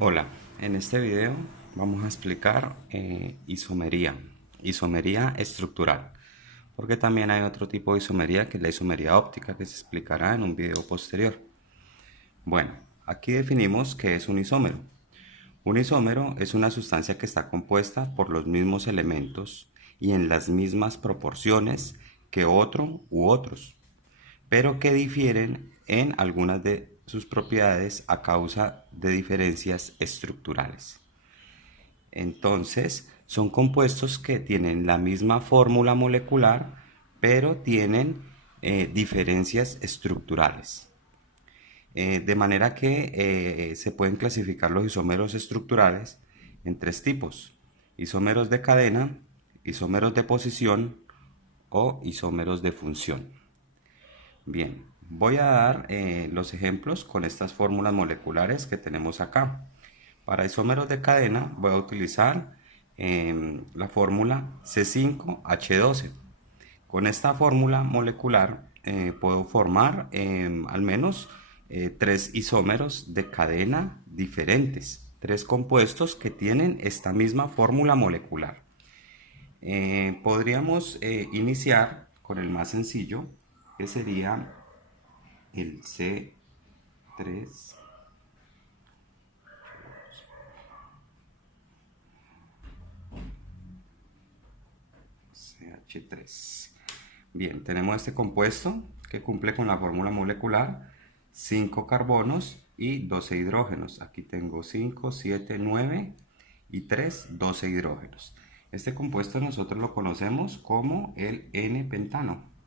Hola, en este video vamos a explicar isomería estructural, porque también hay otro tipo de isomería que es la isomería óptica que se explicará en un video posterior. Bueno, aquí definimos qué es un isómero. Un isómero es una sustancia que está compuesta por los mismos elementos y en las mismas proporciones que otro u otros, pero que difieren en algunas de sus propiedades a causa de diferencias estructurales. Entonces, son compuestos que tienen la misma fórmula molecular, pero tienen diferencias estructurales. De manera que se pueden clasificar los isómeros estructurales en tres tipos: isómeros de cadena, isómeros de posición o isómeros de función. Bien, voy a dar los ejemplos con estas fórmulas moleculares que tenemos acá. Para isómeros de cadena voy a utilizar la fórmula C5H12. Con esta fórmula molecular puedo formar al menos tres isómeros de cadena diferentes, tres compuestos que tienen esta misma fórmula molecular. Podríamos iniciar con el más sencillo, que sería el C3, CH3. Bien, tenemos este compuesto que cumple con la fórmula molecular: 5 carbonos y 12 hidrógenos. Aquí tengo 5, 7, 9 y 3, 12 hidrógenos. Este compuesto nosotros lo conocemos como el N-pentano.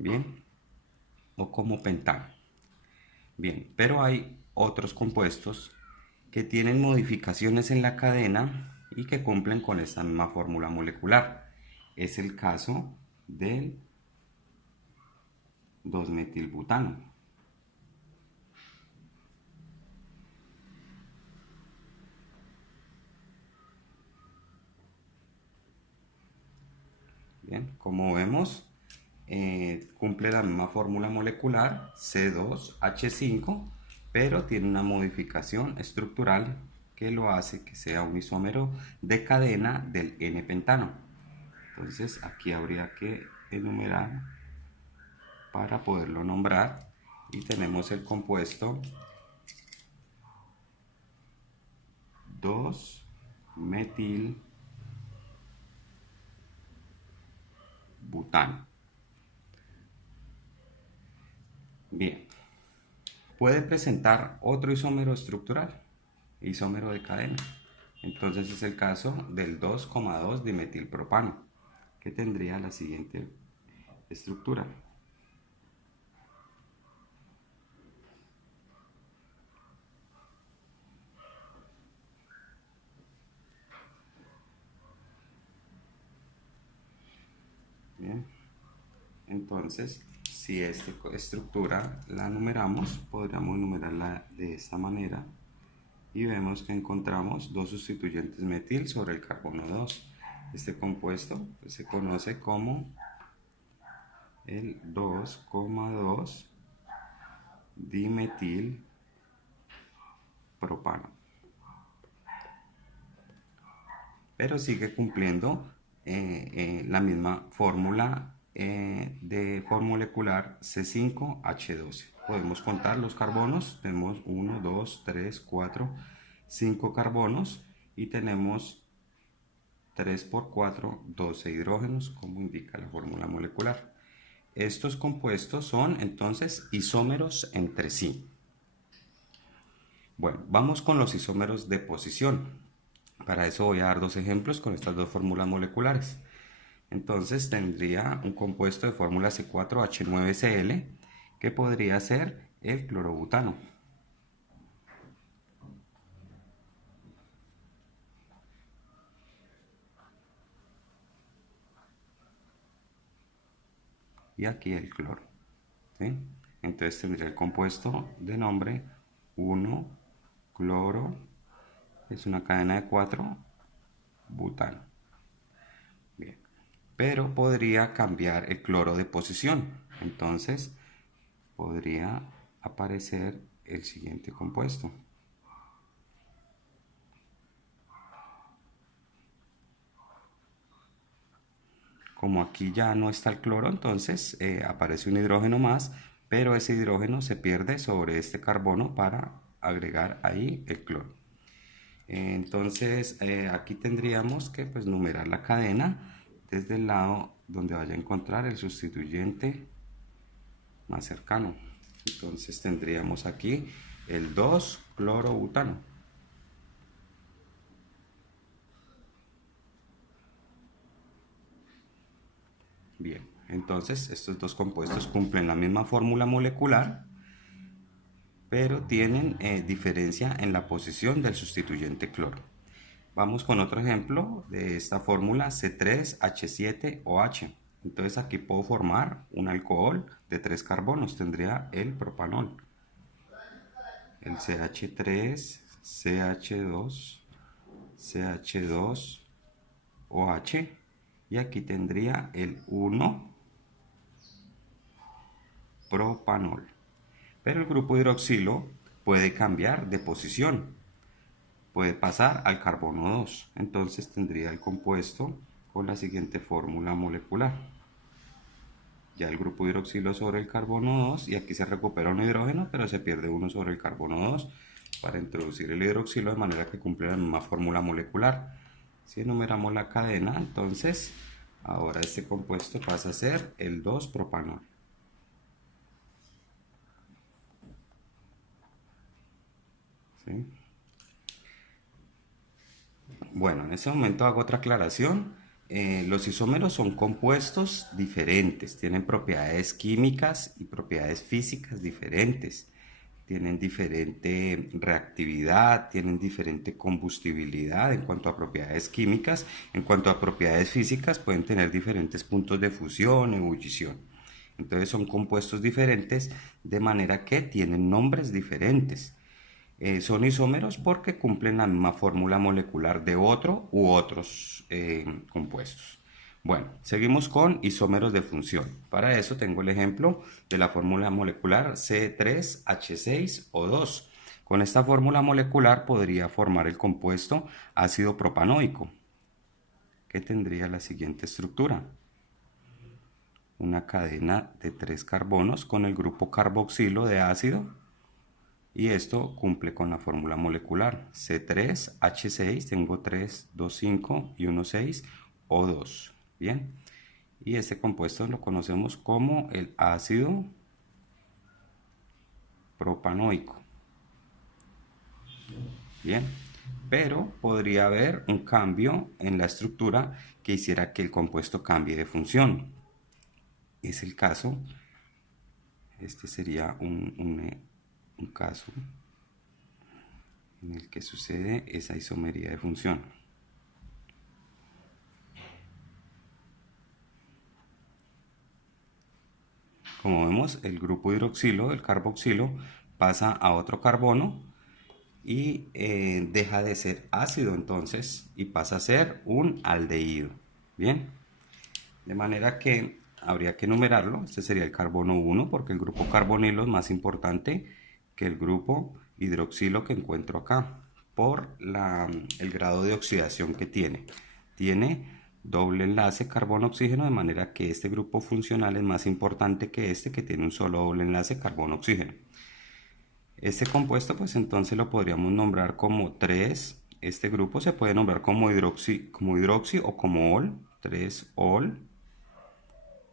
Bien, o como pentano. Bien, pero hay otros compuestos que tienen modificaciones en la cadena y que cumplen con esta misma fórmula molecular. Es el caso del 2-metilbutano. Bien, como vemos, cumple la misma fórmula molecular C2H5, pero tiene una modificación estructural que lo hace que sea un isómero de cadena del N-pentano. Entonces aquí habría que enumerar para poderlo nombrar, y tenemos el compuesto 2-metilbutano. Bien, puede presentar otro isómero estructural, isómero de cadena. Entonces es el caso del 2,2-dimetilpropano, que tendría la siguiente estructura. Bien, entonces si esta estructura la numeramos, podríamos numerarla de esta manera, y vemos que encontramos dos sustituyentes metil sobre el carbono 2. Este compuesto pues se conoce como el 2,2 dimetil propano, pero sigue cumpliendo la misma fórmula de fórmula molecular C5H12. Podemos contar los carbonos, tenemos 1, 2, 3, 4, 5 carbonos, y tenemos 3 por 4, 12 hidrógenos, como indica la fórmula molecular. Estos compuestos son entonces isómeros entre sí. Bueno, vamos con los isómeros de posición. Para eso voy a dar dos ejemplos con estas dos fórmulas moleculares. Entonces tendría un compuesto de fórmula C4H9Cl, que podría ser el clorobutano. Y aquí el cloro, ¿sí? Entonces tendría el compuesto de nombre 1-cloro, es una cadena de 4, butano. Bien, pero podría cambiar el cloro de posición. Entonces podría aparecer el siguiente compuesto. Como aquí ya no está el cloro, entonces aparece un hidrógeno más, pero ese hidrógeno se pierde sobre este carbono para agregar ahí el cloro. Entonces aquí tendríamos que pues numerar la cadena desde el lado donde vaya a encontrar el sustituyente más cercano. Entonces tendríamos aquí el 2-clorobutano. Bien, entonces estos dos compuestos cumplen la misma fórmula molecular, pero tienen diferencia en la posición del sustituyente cloro. Vamos con otro ejemplo de esta fórmula C3H7OH. Entonces aquí puedo formar un alcohol de 3 carbonos, tendría el propanol. El CH3, CH2, CH2OH. Y aquí tendría el 1-propanol. Pero el grupo hidroxilo puede cambiar de posición, puede pasar al carbono 2. Entonces tendría el compuesto con la siguiente fórmula molecular. Ya el grupo hidroxilo sobre el carbono 2 y aquí se recupera un hidrógeno, pero se pierde uno sobre el carbono 2 para introducir el hidroxilo de manera que cumple la misma fórmula molecular. Si enumeramos la cadena, entonces ahora este compuesto pasa a ser el 2-propanol. ¿Sí? Bueno, en este momento hago otra aclaración. Los isómeros son compuestos diferentes, tienen propiedades químicas y propiedades físicas diferentes. Tienen diferente reactividad, tienen diferente combustibilidad en cuanto a propiedades químicas. En cuanto a propiedades físicas, pueden tener diferentes puntos de fusión, ebullición. Entonces son compuestos diferentes, de manera que tienen nombres diferentes. Son isómeros porque cumplen la misma fórmula molecular de otro u otros compuestos. Bueno, seguimos con isómeros de función. Para eso tengo el ejemplo de la fórmula molecular C3H6O2. Con esta fórmula molecular podría formar el compuesto ácido propanoico, que tendría la siguiente estructura. Una cadena de 3 carbonos con el grupo carboxilo de ácido. Y esto cumple con la fórmula molecular. C3H6, tengo 3, 2, 5 y 1, 6, O2. Bien. Y este compuesto lo conocemos como el ácido propanoico. Bien. Pero podría haber un cambio en la estructura que hiciera que el compuesto cambie de función. Es el caso. Este sería un caso en el que sucede esa isomería de función. Como vemos, el grupo hidroxilo, el carboxilo, pasa a otro carbono y deja de ser ácido entonces y pasa a ser un aldehído. Bien, de manera que habría que enumerarlo. Este sería el carbono 1 porque el grupo carbonilo es más importante que el grupo hidroxilo que encuentro acá por el grado de oxidación que tiene. Tiene doble enlace carbono-oxígeno, de manera que este grupo funcional es más importante que este que tiene un solo doble enlace carbono-oxígeno. Este compuesto pues entonces lo podríamos nombrar como 3. Este grupo se puede nombrar como hidroxi o como ol, 3-ol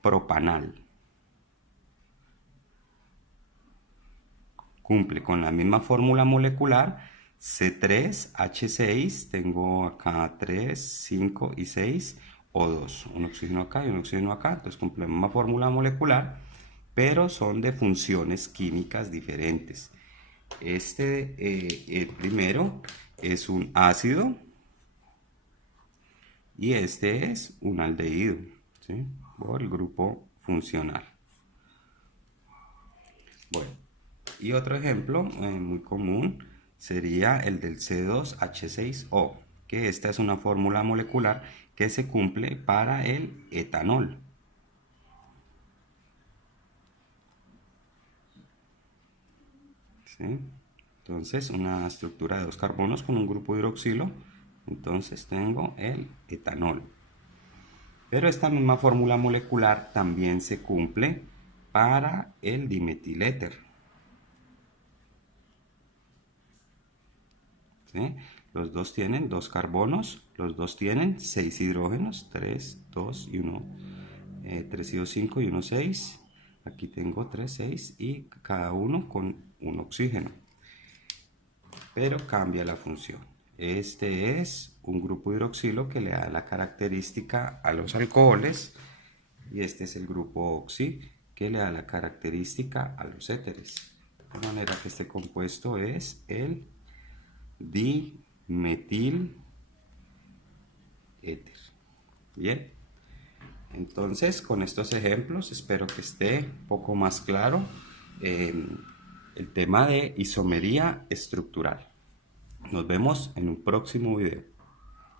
propanal. Cumple con la misma fórmula molecular C3H6, tengo acá 3, 5 y 6, O2, un oxígeno acá y un oxígeno acá, entonces cumple la misma fórmula molecular, pero son de funciones químicas diferentes. El primero es un ácido y este es un aldehído, ¿sí? Por el grupo funcional. Bueno, y otro ejemplo muy común sería el del C2H6O, que esta es una fórmula molecular que se cumple para el etanol. ¿sí? Entonces, una estructura de 2 carbonos con un grupo hidroxilo. Entonces tengo el etanol. Pero esta misma fórmula molecular también se cumple para el dimetiléter, ¿sí? Los dos tienen 2 carbonos, los dos tienen 6 hidrógenos, 3, 2 y 1, 3 y 2, 5 y 1, 6. Aquí tengo 3, 6 y cada uno con un oxígeno. Pero cambia la función. Este es un grupo hidroxilo que le da la característica a los alcoholes y este es el grupo oxi que le da la característica a los éteres. De manera que este compuesto es el dimetil éter. Bien, entonces con estos ejemplos espero que esté un poco más claro el tema de isomería estructural. Nos vemos en un próximo video.